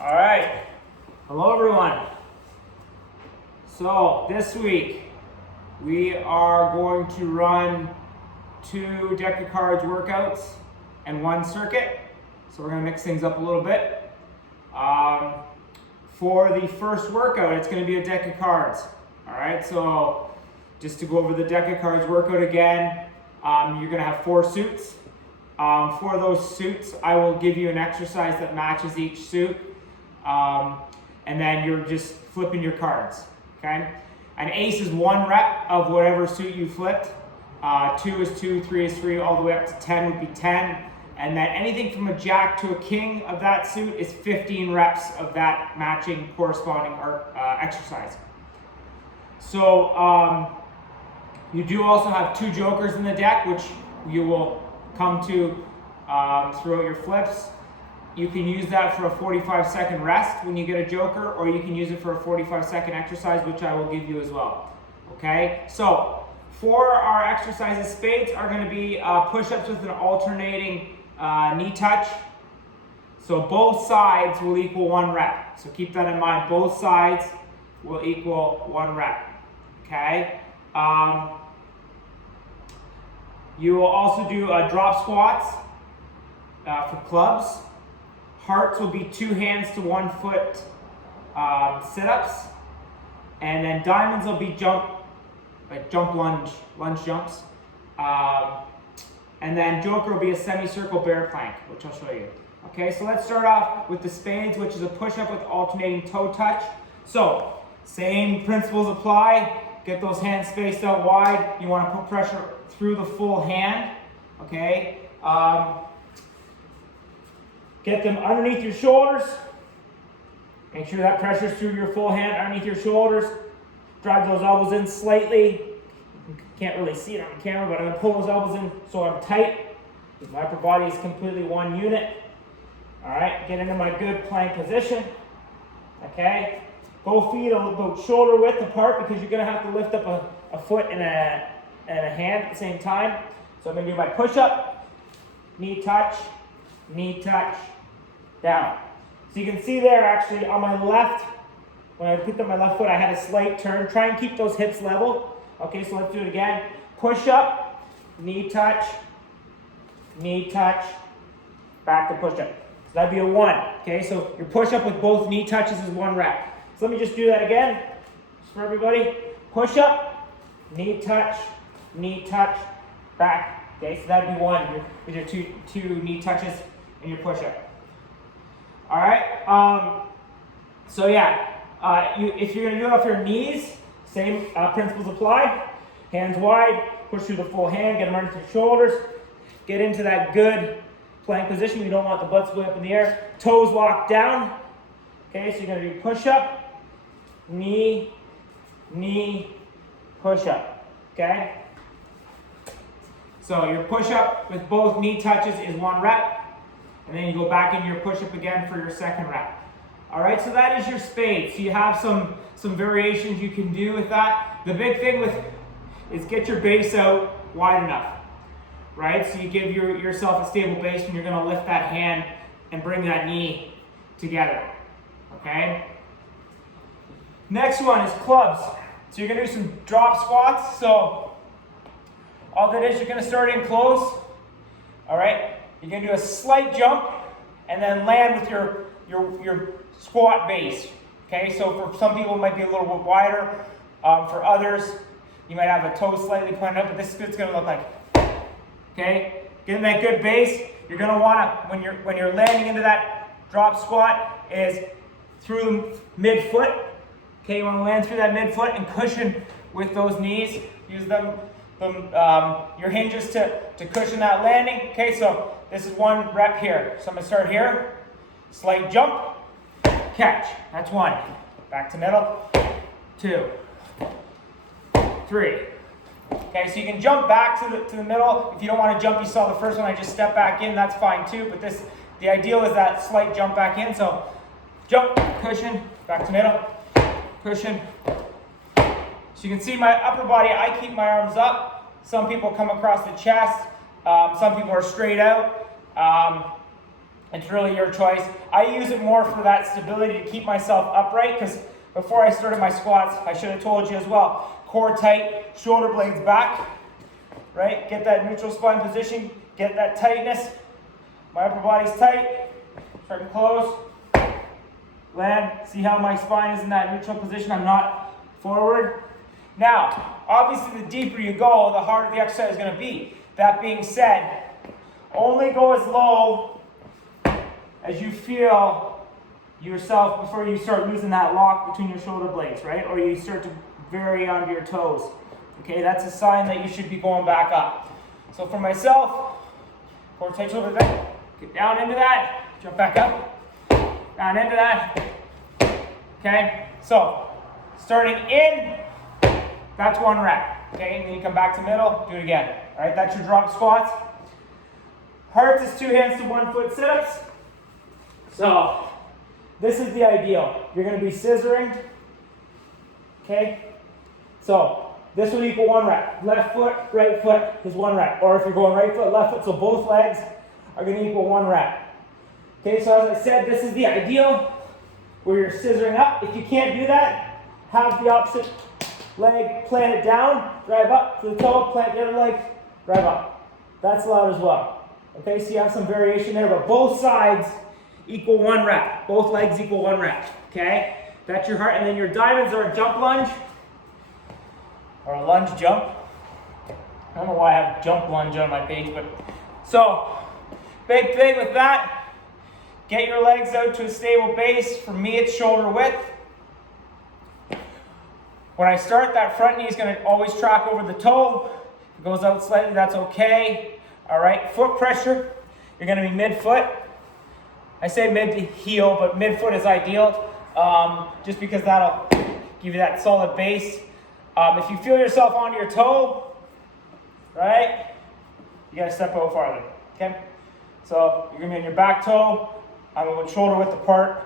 All right. Hello, everyone. So this week we are going to run 2 deck of cards workouts and 1 circuit. So we're going to mix things up a little bit. For the first workout, it's going to be a deck of cards. All right. So just to go over the deck of cards workout again, you're going to have 4 suits. For those suits, I will give you an exercise that matches each suit. And then you're just flipping your cards, okay? An ace is 1 rep of whatever suit you flipped. 2 is 2, 3 is 3, all the way up to 10 would be 10. And then anything from a jack to a king of that suit is 15 reps of that matching corresponding exercise. So you do also have 2 jokers in the deck, which you will come to throughout your flips. You can use that for a 45-second rest when you get a joker, or you can use it for a 45-second exercise, which I will give you as well. Okay, so for our exercises, spades are going to be push-ups with an alternating knee touch. So both sides will equal 1 rep. So keep that in mind. Both sides will equal 1 rep. Okay. You will also do drop squats for clubs. Hearts will be 2 hands to 1 foot sit-ups. And then diamonds will be jump lunge jumps. And then joker will be a semicircle bear plank, which I'll show you. Okay, so let's start off with the spades, which is a push-up with alternating toe touch. So, same principles apply. Get those hands spaced out wide. You want to put pressure through the full hand. Okay. Get them underneath your shoulders. Make sure that pressure's through your full hand underneath your shoulders. Drive those elbows in slightly. You can't really see it on the camera, but I'm going to pull those elbows in so I'm tight. My upper body is completely one unit. All right, get into my good plank position. Okay. Both feet are about shoulder width apart because you're going to have to lift up a foot and a hand at the same time. So I'm going to do my push-up, knee touch, down. So you can see there actually on my left, when I picked up my left foot, I had a slight turn. Try and keep those hips level. Okay, so let's do it again. Push up, knee touch, back to push up. So that'd be a 1. Okay, so your push up with both knee touches is 1 rep. So let me just do that again, just for everybody. Push up, knee touch, back. Okay, so that'd be 1 with your two knee touches and your push up. All right. So yeah, if you're gonna do it off your knees, same principles apply. Hands wide, push through the full hand, get them underneath your shoulders, get into that good plank position. You don't want the butts way up in the air. Toes locked down. Okay, so you're gonna do push up, knee, push up. Okay. So your push up with both knee touches is 1 rep. And then you go back into your push-up again for your 2nd rep. All right, so that is your spade. So you have some variations you can do with that. The big thing is get your base out wide enough, right? So you give yourself a stable base when you're gonna lift that hand and bring that knee together, okay? Next one is clubs. So you're gonna do some drop squats. So all that is, you're gonna start in close, all right? You're going to do a slight jump and then land with your squat base. Okay, so for some people it might be a little bit wider. For others, you might have a toe slightly pointed up, but this is what it's going to look like. Okay, getting that good base. You're going to want to, when you're landing into that drop squat, is through the midfoot. Okay, you want to land through that midfoot and cushion with those knees. Use your hinges to cushion that landing. Okay, so this is 1 rep here. So I'm going to start here. Slight jump. Catch. That's 1. Back to middle. 2. 3. Okay, so you can jump back to the middle. If you don't want to jump, you saw the first one, I just step back in. That's fine too. But the ideal is that slight jump back in. So jump, cushion, back to middle, cushion. So you can see my upper body, I keep my arms up. Some people come across the chest. Some people are straight out. It's really your choice. I use it more for that stability to keep myself upright, because before I started my squats, I should have told you as well, core tight, shoulder blades back, right? Get that neutral spine position, get that tightness. My upper body's tight, start to close, land. See how my spine is in that neutral position? I'm not forward. Now, obviously the deeper you go, the harder the exercise is going to be. That being said, only go as low as you feel yourself before you start losing that lock between your shoulder blades, right? Or you start to vary onto your toes. Okay, that's a sign that you should be going back up. So for myself, core tight shoulder blade, get down into that, jump back up, down into that. Okay, so starting in, that's 1 rep. Okay, and then you come back to middle, do it again. All right, that's your drop squats. Hearts is 2 hands to 1 foot sit-ups. So, this is the ideal. You're going to be scissoring. Okay? So, this will equal 1 rep. Left foot, right foot is 1 rep. Or if you're going right foot, left foot, so both legs are going to equal 1 rep. Okay, so as I said, this is the ideal where you're scissoring up. If you can't do that, have the opposite leg, plant it down, drive up to the toe, plant the other leg, drive up. That's allowed as well. Okay, so you have some variation there, but both sides equal 1 rep. Both legs equal 1 rep. Okay? That's your heart. And then your diamonds are a jump lunge or a lunge jump. I don't know why I have jump lunge on my page, but so big thing with that, get your legs out to a stable base. For me, it's shoulder width. When I start, that front knee is going to always track over the toe. If it goes out slightly, that's okay. All right, foot pressure, you're going to be mid-foot. I say mid to heel, but mid-foot is ideal, just because that'll give you that solid base. If you feel yourself onto your toe, right, you got to step out farther, okay? So you're going to be on your back toe. I'm going to shoulder width apart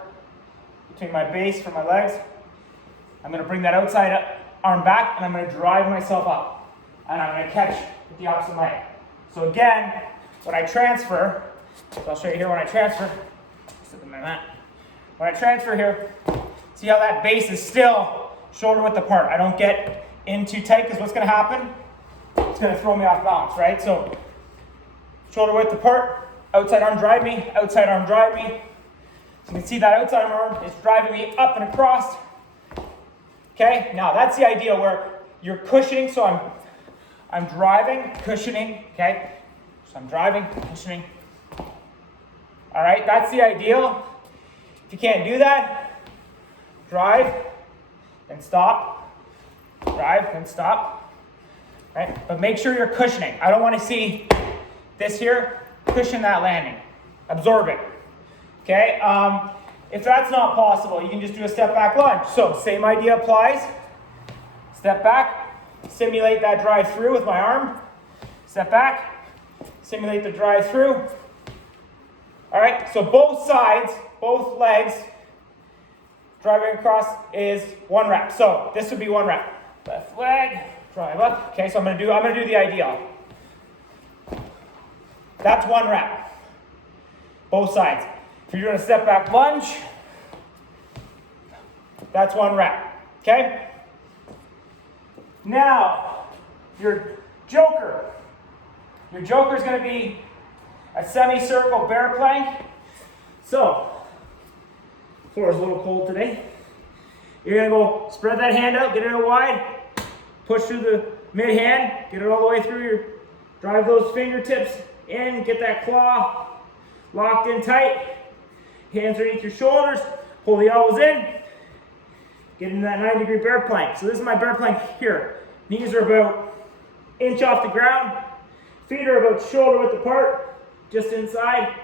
between my base for my legs. I'm going to bring that outside arm back, and I'm going to drive myself up. And I'm going to catch with the opposite leg. So again, when I transfer, so I'll show you here when I transfer. When I transfer here, see how that base is still shoulder width apart. I don't get in too tight, because what's going to happen? It's going to throw me off balance, right? So shoulder width apart, outside arm drive me, outside arm drive me. So you can see that outside arm is driving me up and across. Okay, now that's the idea where you're cushioning. So I'm driving, cushioning, okay? So I'm driving, cushioning. All right, that's the ideal. If you can't do that, drive and stop, drive and stop, right? But make sure you're cushioning. I don't want to see this here, cushion that landing, absorb it, okay? If that's not possible, you can just do a step back lunge. So same idea applies. Step back, simulate that drive through with my arm. Step back, simulate the drive through. All right, so both sides, both legs, driving across is 1 rep. So this would be 1 rep. Left leg, drive up. Okay, so I'm gonna do the ideal. That's 1 rep. Both sides. If you're doing a step back lunge, that's 1 rep. Okay? Now, your joker. Your joker is going to be a semicircle bear plank. So, floor is a little cold today. You're going to go spread that hand out, get it out wide, push through the mid hand, get it all the way through drive those fingertips in, get that claw locked in tight. Hands underneath your shoulders, pull the elbows in, get into that 90-degree bear plank. So this is my bear plank here. Knees are about inch off the ground, feet are about shoulder width apart, just inside.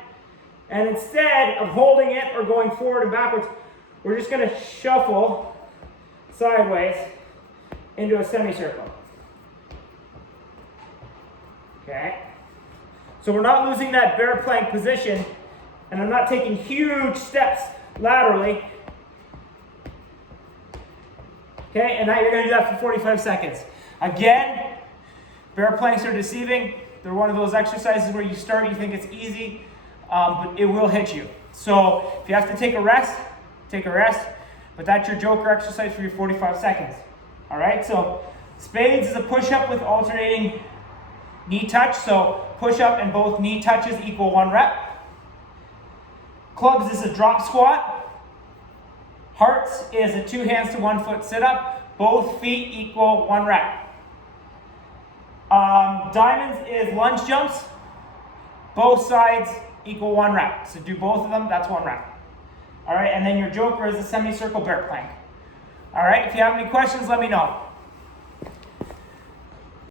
And instead of holding it or going forward and backwards, we're just going to shuffle sideways into a semicircle. Okay? So we're not losing that bear plank position, and I'm not taking huge steps laterally. Okay, and now you're going to do that for 45 seconds. Again, bear planks are deceiving. They're one of those exercises where you start, you think it's easy. but it will hit you. So if you have to take a rest, take a rest. But that's your joker exercise for your 45 seconds. All right, so spades is a push-up with alternating knee touch. So push-up and both knee touches equal 1 rep. Clubs is a drop squat. Hearts is a 2 hands to 1 foot sit-up. Both feet equal 1 rep. Diamonds is lunge jumps. Both sides equal 1 rep. So do both of them, that's 1 rep. All right, and then your joker is a semicircle bear plank. All right, if you have any questions, let me know.